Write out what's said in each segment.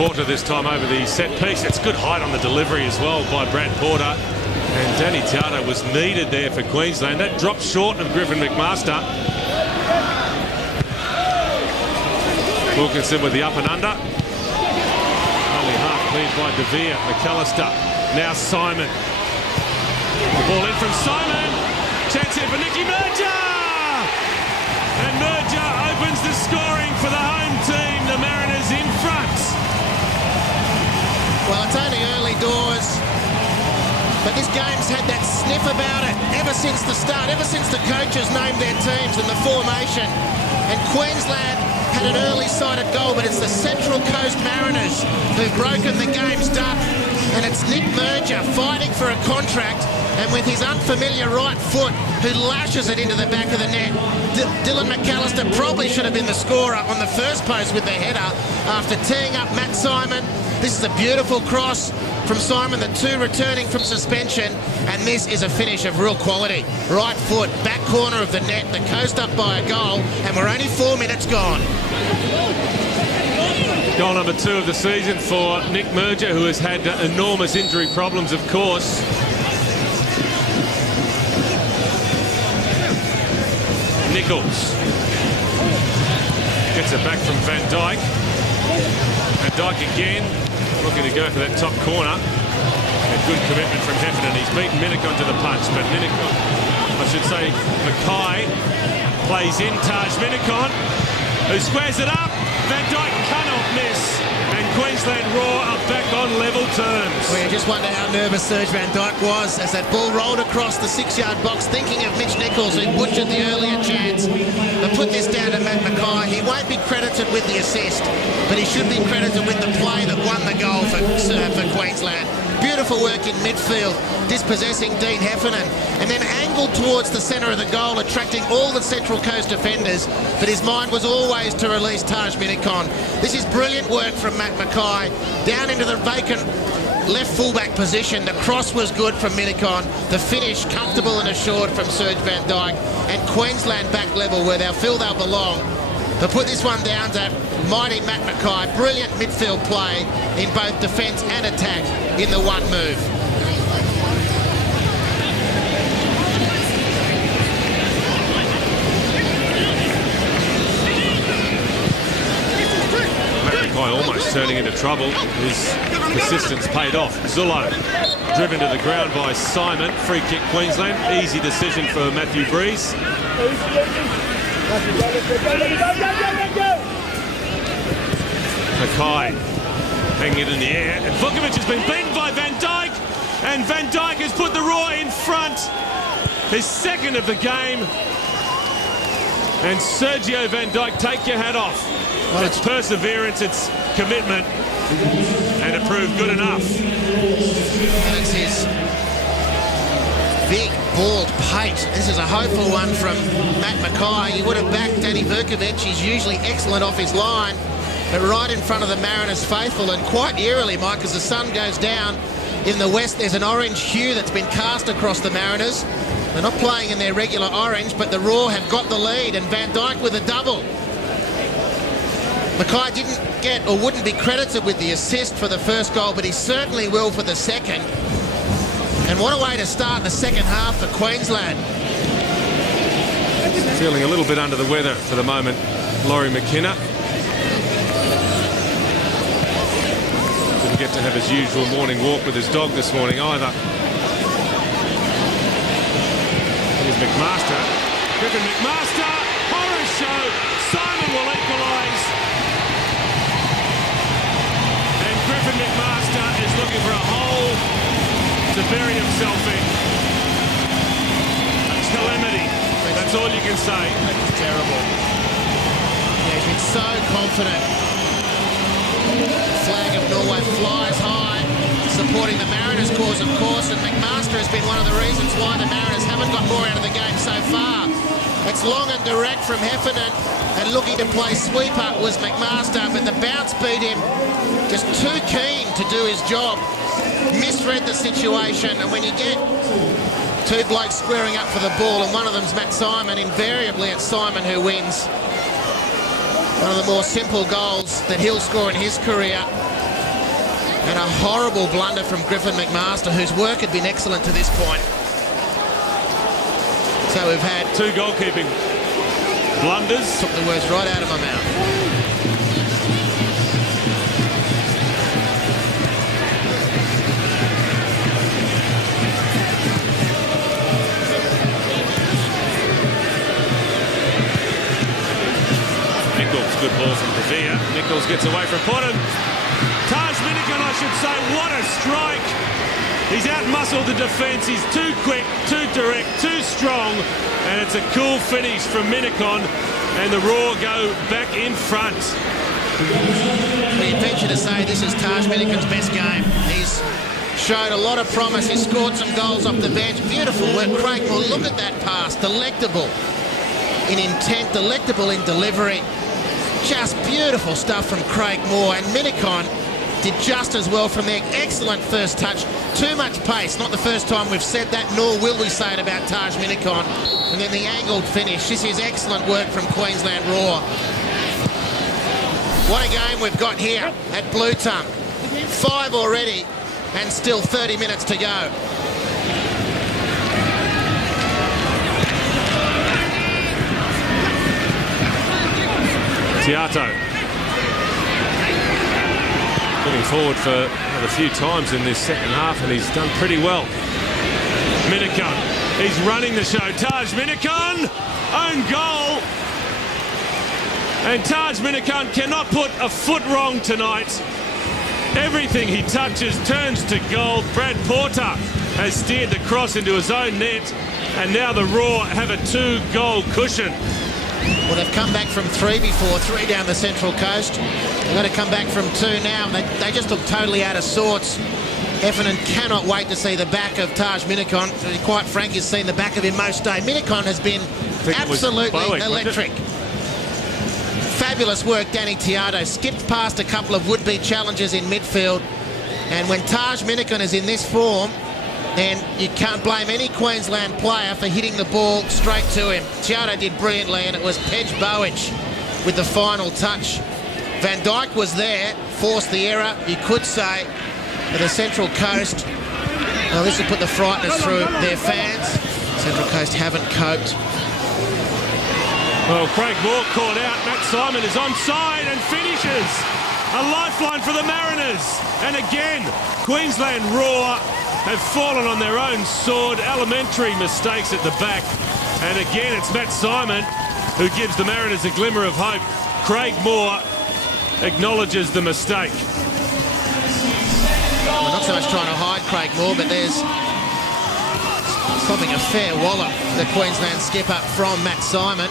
Porter this time over the set piece. It's good height on the delivery as well by Brad Porter. And Danny Tiardo was needed there for Queensland. That dropped short of Griffin McMaster. Wilkinson with the up and under. Only half cleared by De Vere. McAllister. Now Simon. The ball in from Simon. Chance here for Nicky Merger. And Merger opens the scoring for the home team. The Mariners in front. Well, it's only early doors, but this game's had that sniff about it ever since the start, ever since the coaches named their teams and the formation. And Queensland had an early-sided goal, but it's the Central Coast Mariners who've broken the game's duck. And it's Nick Merger fighting for a contract, and with his unfamiliar right foot, who lashes it into the back of the net. Dylan McAllister probably should have been the scorer on the first post with the header after teeing up Matt Simon. This is a beautiful cross from Simon, the two returning from suspension, and this is a finish of real quality. Right foot, back corner of the net, the Coast up by a goal, and we're only 4 minutes gone. Goal number 2 of the season for Nick Merger, who has had enormous injury problems, of course. Nichols gets it back from Van Dijk. Van Dijk again, looking to go for that top corner. And good commitment from Heffernan. He's beaten Minikon to the punch, but Minikon, I should say, Mackay plays in Taj Minikon, who squares it up. Van Dijk cannot miss, and Queensland Raw are back on level terms. Well, you just wonder how nervous Serge Van Dijk was as that ball rolled across the 6-yard box, thinking of Mitch Nichols, who butchered the earlier chance. But put this down to Matt Mackay. He won't be credited with the assist, but he should be credited with the play that won the goal for Queensland. Beautiful work in midfield, dispossessing Dean Heffernan, and then angled towards the centre of the goal, attracting all the Central Coast defenders, but his mind was always to release Taj Minikon. This is brilliant work from Matt Mackay, down into the vacant left fullback position. The cross was good from Minikon, the finish comfortable and assured from Serge Van Dijk, and Queensland back level where they'll feel they'll belong. But put this one down to mighty Matt Mackay. Brilliant midfield play in both defence and attack in the one move. Matt Mackay almost turning into trouble. His persistence paid off. Zullo driven to the ground by Simon. Free kick Queensland. Easy decision for Matthew Breeze. Mackay hanging it in the air, and Vukovic has been beaten by Van Dijk, and Van Dijk has put the Roy in front, his second of the game. And Sergio Van Dijk, take your hat off. Well, it's perseverance, it's commitment, and it proved good enough. That's his big, bald pate. This is a hopeful one from Matt Mackay. He would have backed Danny Vukovic. He's usually excellent off his line, but right in front of the Mariners faithful, and quite eerily, Mike, as the sun goes down in the west, there's an orange hue that's been cast across the Mariners. They're not playing in their regular orange, but the Raw have got the lead, and Van Dijk with a double. Mackay didn't get or wouldn't be credited with the assist for the first goal, but he certainly will for the second. And what a way to start the second half for Queensland. Feeling a little bit under the weather for the moment, Laurie McKenna. Didn't get to have his usual morning walk with his dog this morning either. Here's McMaster. Griffin McMaster. Horror show. Simon will equalise. And Griffin McMaster is looking for a hole to bury himself in. A calamity. That's all you can say. It's terrible. Yeah, he's been so confident. Flag of Norway flies high, supporting the Mariners' cause, of course, and McMaster has been one of the reasons why the Mariners haven't got more out of the game so far. It's long and direct from Heffernan, and looking to play sweeper was McMaster, but the bounce beat him. Just too keen to do his job. Misread the situation, and when you get two blokes squaring up for the ball, and one of them's Matt Simon, invariably it's Simon who wins. One of the more simple goals that he'll score in his career. And a horrible blunder from Griffin McMaster, whose work had been excellent to this point. So we've had... 2 goalkeeping blunders. Took the words right out of my mouth. Nichols, good ball from Pavia. Nichols gets away from Potton. Taj Minikon, I should say, what a strike. He's out-muscled the defence. He's too quick, too direct, too strong. And it's a cool finish from Minikon. And the Raw go back in front. We venture to say this is Taj Minikon's best game. He's showed a lot of promise. He scored some goals off the bench. Beautiful work. Craig Moore, look at that pass. Delectable in intent, delectable in delivery. Just beautiful stuff from Craig Moore. And Minikon did just as well from there. Excellent first touch. Too much pace. Not the first time we've said that, nor will we say it about Taj Minikon. And then the angled finish. This is excellent work from Queensland Raw. What a game we've got here at Blue Tongue. 5 already and still 30 minutes to go. Tiato putting forward for a few times in this second half, and he's done pretty well. Minikon, he's running the show. Taj Minikon, own goal. And Taj Minikon cannot put a foot wrong tonight. Everything he touches turns to gold. Brad Porter has steered the cross into his own net, and now the Raw have a 2-goal cushion. Well, they've come back from 3 before, 3 down the Central Coast. They're going to come back from 2 now. They just look totally out of sorts. Effingham cannot wait to see the back of Taj Minikon. To be quite frank, he's seen the back of him most day. Minikon has been absolutely electric. Fabulous work, Danny Tiato. Skipped past a couple of would-be challengers in midfield. And when Taj Minikon is in this form, then you can't blame any Queensland player for hitting the ball straight to him. Tiato did brilliantly, and it was Pedge Bowich with the final touch. Van Dijk was there, forced the error, you could say, for the Central Coast. Well, this will put the frighteners through their fans. Central Coast haven't coped. Well, Craig Moore called out. Matt Simon is onside and finishes. A lifeline for the Mariners. And again, Queensland Raw have fallen on their own sword. Elementary mistakes at the back. And again, it's Matt Simon who gives the Mariners a glimmer of hope. Craig Moore acknowledges the mistake. Well, not so much trying to hide Craig Moore, but there's stopping a fair wallop, the Queensland skipper from Matt Simon.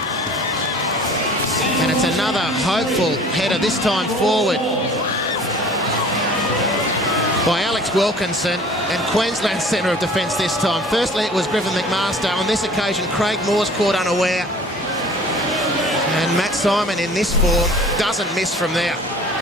And it's another hopeful header, this time forward by Alex Wilkinson, and Queensland's centre of defence this time. Firstly, it was Griffin McMaster. On this occasion, Craig Moore's caught unaware. And Matt Simon in this form doesn't miss from there.